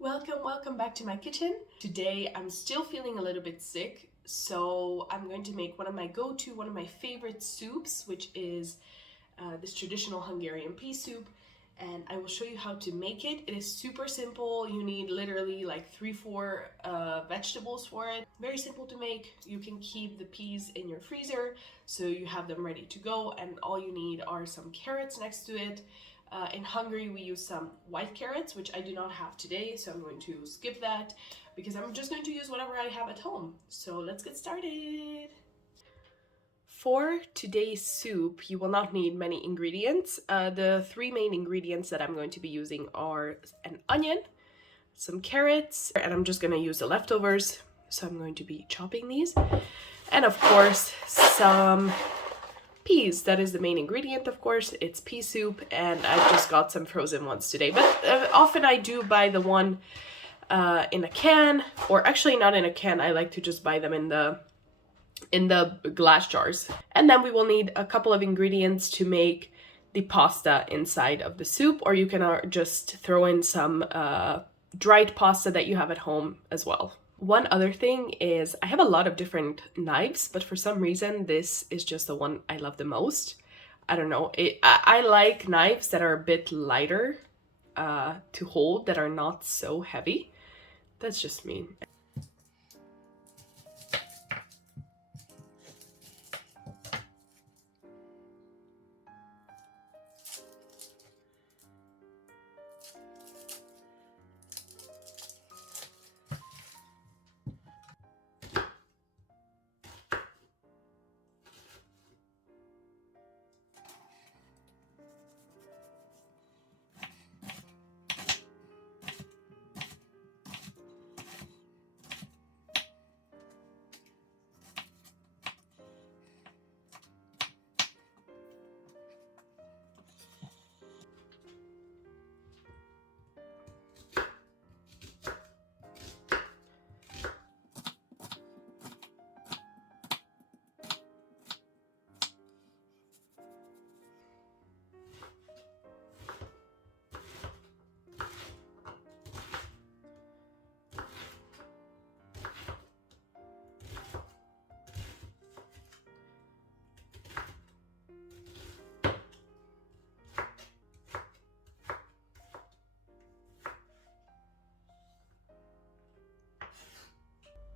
Welcome back to my kitchen. Today I'm still feeling a little bit sick, so I'm going to make one of my favorite soups, which is this traditional Hungarian pea soup, and I will show you how to make it. It is super simple. You need literally like 3-4 vegetables for it. Very simple to make. You can keep the peas in your freezer so you have them ready to go, and all you need are some carrots next to it. In Hungary, we use some white carrots, which I do not have today, so I'm going to skip that because I'm just going to use whatever I have at home. So let's get started. For today's soup, you will not need many ingredients. The three main ingredients that I'm going to be using are an onion, some carrots, and I'm just going to use the leftovers. So I'm going to be chopping these. And of course, some peas. That is the main ingredient, of course. It's pea soup, and I've just got some frozen ones today. But often I do buy the one in a can, or actually not in a can. I like to just buy them in the glass jars. And then we will need a couple of ingredients to make the pasta inside of the soup, or you can just throw in some dried pasta that you have at home as well. One other thing is I have a lot of different knives, but for some reason this is just the one I love the most. I don't know. I like knives that are a bit lighter to hold, that are not so heavy. That's just me.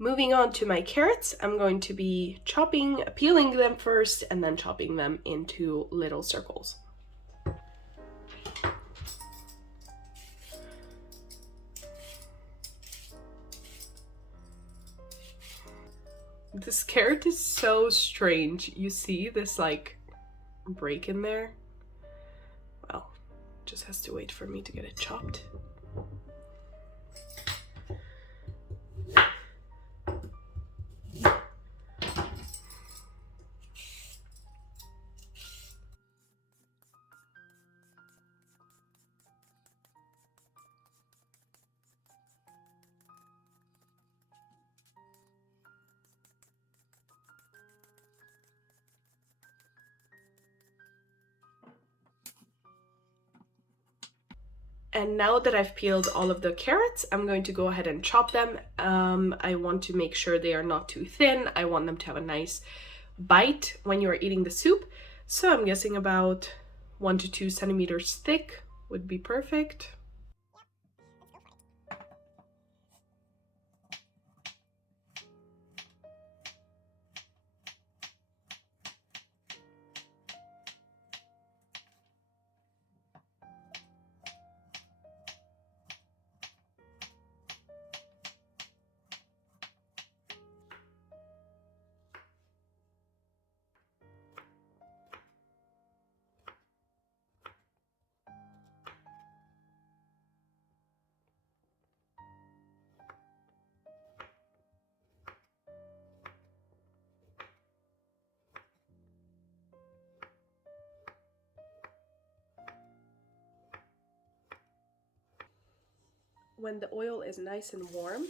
Moving on to my carrots, I'm going to be peeling them first, and then chopping them into little circles. This carrot is so strange. You see this like break in there? Well, just has to wait for me to get it chopped. And now that I've peeled all of the carrots, I'm going to go ahead and chop them. I want to make sure they are not too thin. I want them to have a nice bite when you're eating the soup. So I'm guessing about 1 to 2 centimeters thick would be perfect. When the oil is nice and warm,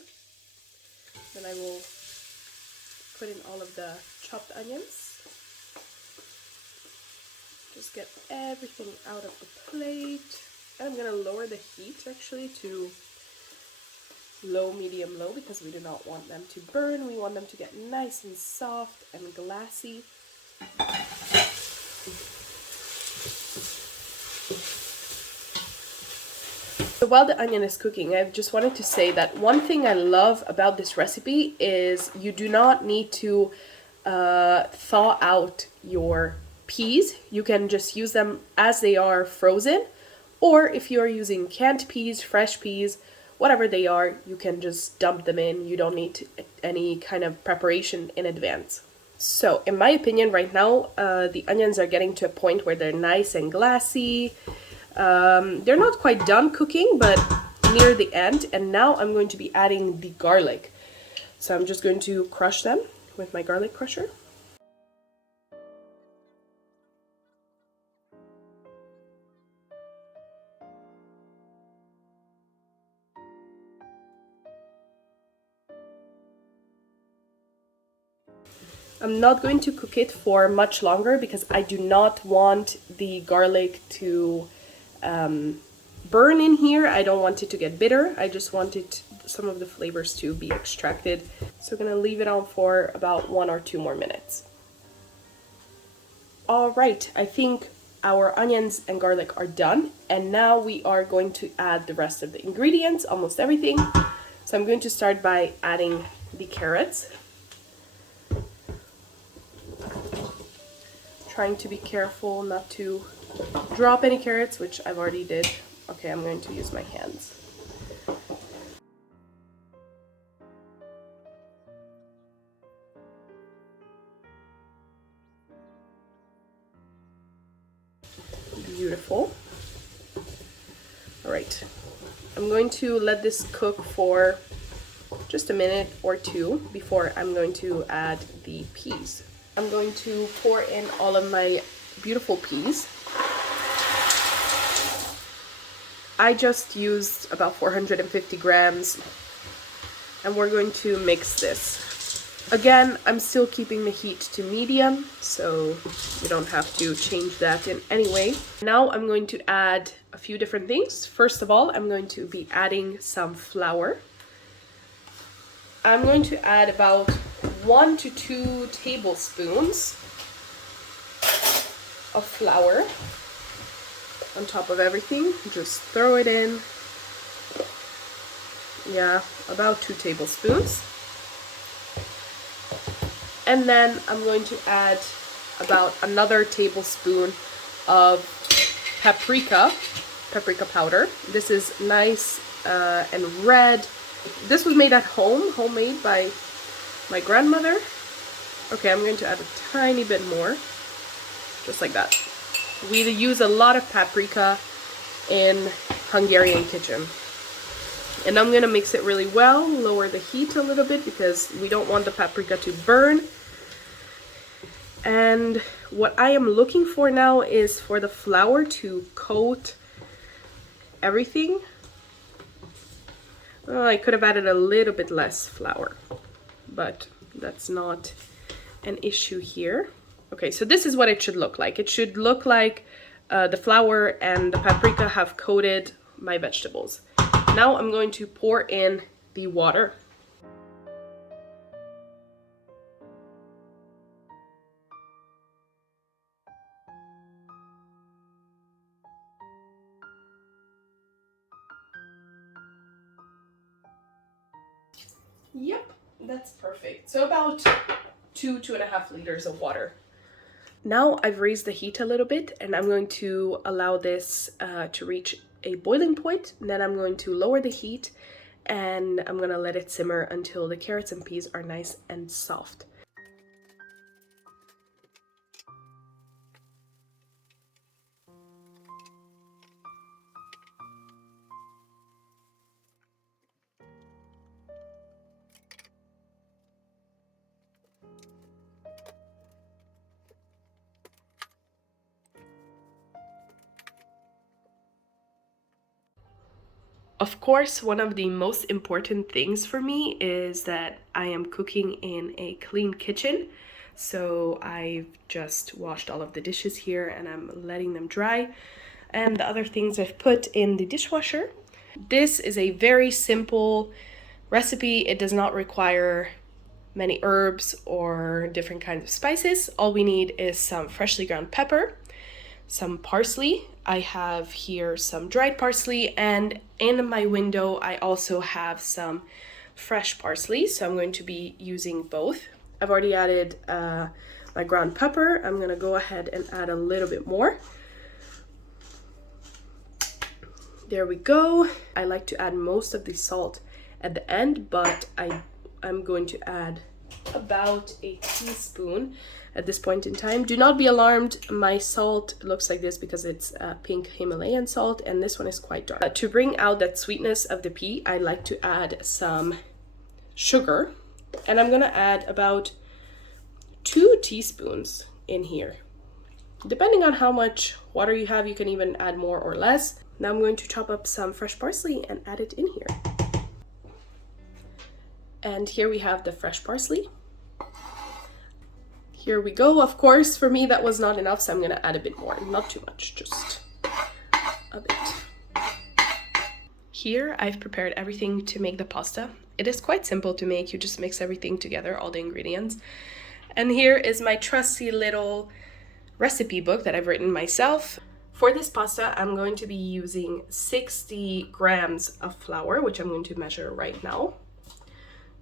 then I will put in all of the chopped onions. Just get everything out of the plate. And I'm gonna lower the heat actually to low, medium, low, because we do not want them to burn. We want them to get nice and soft and glassy. So while the onion is cooking, I just wanted to say that one thing I love about this recipe is you do not need to thaw out your peas. You can just use them as they are frozen, or if you are using canned peas, fresh peas, whatever they are, you can just dump them in. You don't need any kind of preparation in advance. So in my opinion right now, the onions are getting to a point where they're nice and glassy. They're not quite done cooking, but near the end. And now I'm going to be adding the garlic. So I'm just going to crush them with my garlic crusher. I'm not going to cook it for much longer because I do not want the garlic to burn in here. I don't want it to get bitter. I just want some of the flavors to be extracted. So I'm gonna leave it on for about 1 or 2 more minutes. All right, I think our onions and garlic are done, and now we are going to add the rest of the ingredients, almost everything. So I'm going to start by adding the carrots. Trying to be careful not to drop any carrots, which I've already did. Okay, I'm going to use my hands. Beautiful. All right, I'm going to let this cook for just a minute or 2 before I'm going to add the peas. I'm going to pour in all of my beautiful peas. I just used about 450 grams, and we're going to mix this. Again, I'm still keeping the heat to medium, so you don't have to change that in any way. Now I'm going to add a few different things. First of all, I'm going to be adding some flour. I'm going to add about 1 to 2 tablespoons of flour on top of everything. Just throw it in. Yeah, about 2 tablespoons. And then I'm going to add about another tablespoon of paprika powder. This is nice and red. This was made at home, homemade by my grandmother. Okay, I'm going to add a tiny bit more, just like that. We use a lot of paprika in Hungarian kitchen. And I'm gonna mix it really well, lower the heat a little bit because we don't want the paprika to burn. And what I am looking for now is for the flour to coat everything. Oh, I could have added a little bit less flour, but that's not an issue here. Okay, so this is what it should look like. It should look like the flour and the paprika have coated my vegetables. Now I'm going to pour in the water. Yep, that's perfect. So about 2.5 liters of water. Now I've raised the heat a little bit, and I'm going to allow this to reach a boiling point. And then I'm going to lower the heat, and I'm gonna let it simmer until the carrots and peas are nice and soft. Of course, one of the most important things for me is that I am cooking in a clean kitchen. So I've just washed all of the dishes here and I'm letting them dry. And the other things I've put in the dishwasher. This is a very simple recipe. It does not require many herbs or different kinds of spices. All we need is some freshly ground pepper, some parsley. I have here some dried parsley, and in my window I also have some fresh parsley, so I'm going to be using both. I've already added my ground pepper. I'm gonna go ahead and add a little bit more. There we go. I like to add most of the salt at the end, but I'm going to add about a teaspoon at this point in time. Do not be alarmed, my salt looks like this because it's pink Himalayan salt, and this one is quite dark. To bring out that sweetness of the pea, I like to add some sugar, and I'm gonna add about 2 teaspoons in here. Depending on how much water you have, you can even add more or less. Now I'm going to chop up some fresh parsley and add it in here. And here we have the fresh parsley. Here we go. Of course, for me that was not enough, so I'm gonna add a bit more. Not too much, just a bit. Here I've prepared everything to make the pasta. It is quite simple to make. You just mix everything together, all the ingredients. And here is my trusty little recipe book that I've written myself. For this pasta, I'm going to be using 60 grams of flour, which I'm going to measure right now.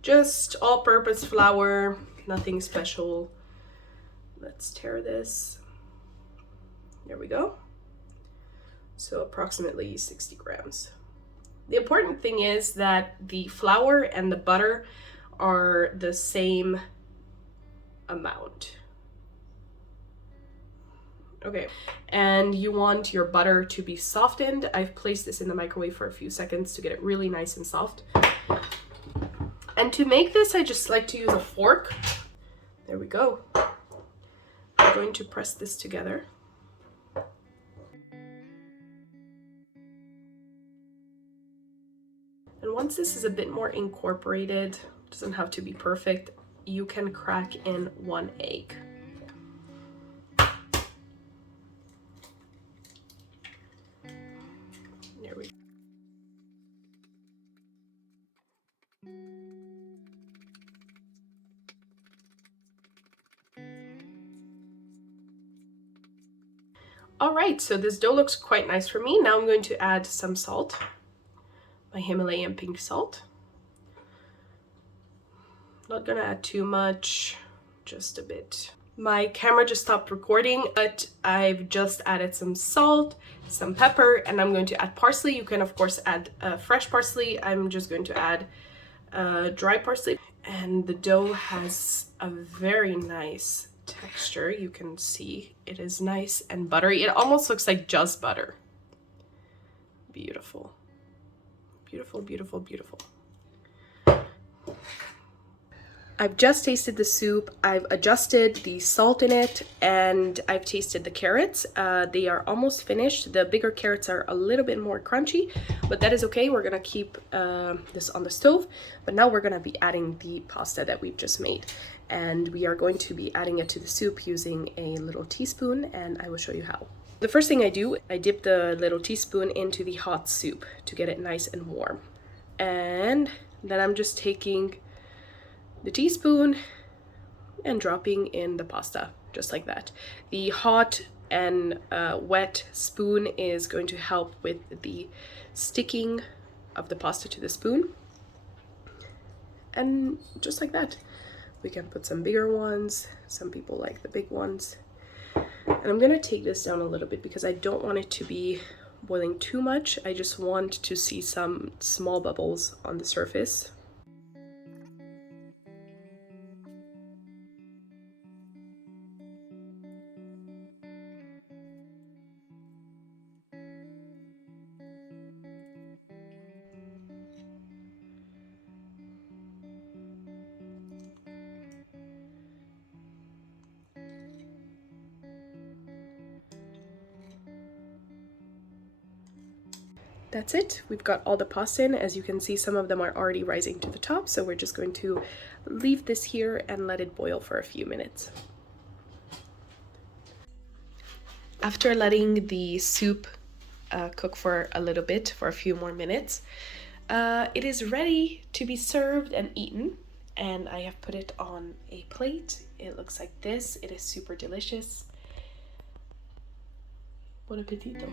Just all-purpose flour, nothing special. Let's tare this. There we go. So approximately 60 grams. The important thing is that the flour and the butter are the same amount. Okay, and you want your butter to be softened. I've placed this in the microwave for a few seconds to get it really nice and soft. And to make this, I just like to use a fork. There we go. I'm going to press this together. And once this is a bit more incorporated, doesn't have to be perfect, you can crack in 1 egg. There we go. All right, so this dough looks quite nice for me. Now I'm going to add some salt, my Himalayan pink salt. Not gonna add too much, just a bit. My camera just stopped recording, but I've just added some salt, some pepper, and I'm going to add parsley. You can of course add fresh parsley. I'm just going to add dry parsley. And the dough has a very nice texture. You can see it is nice and buttery. It almost looks like just butter. Beautiful. Beautiful, beautiful, beautiful. I've just tasted the soup. I've adjusted the salt in it, and I've tasted the carrots. They are almost finished. The bigger carrots are a little bit more crunchy, but that is okay. We're gonna keep this on the stove, but now we're gonna be adding the pasta that we've just made, and we are going to be adding it to the soup using a little teaspoon, and I will show you how. The first thing I do, I dip the little teaspoon into the hot soup to get it nice and warm, and then I'm just taking the teaspoon and dropping in the pasta, just like that. The hot and wet spoon is going to help with the sticking of the pasta to the spoon. And just like that. We can put some bigger ones. Some people like the big ones. And I'm gonna take this down a little bit because I don't want it to be boiling too much. I just want to see some small bubbles on the surface. That's it. We've got all the pasta in. As you can see, some of them are already rising to the top, so we're just going to leave this here and let it boil for a few minutes. After letting the soup cook for a little bit, for a few more minutes, It is ready to be served and eaten, and I have put it on a plate. It looks like this. It is super delicious. Buon appetito.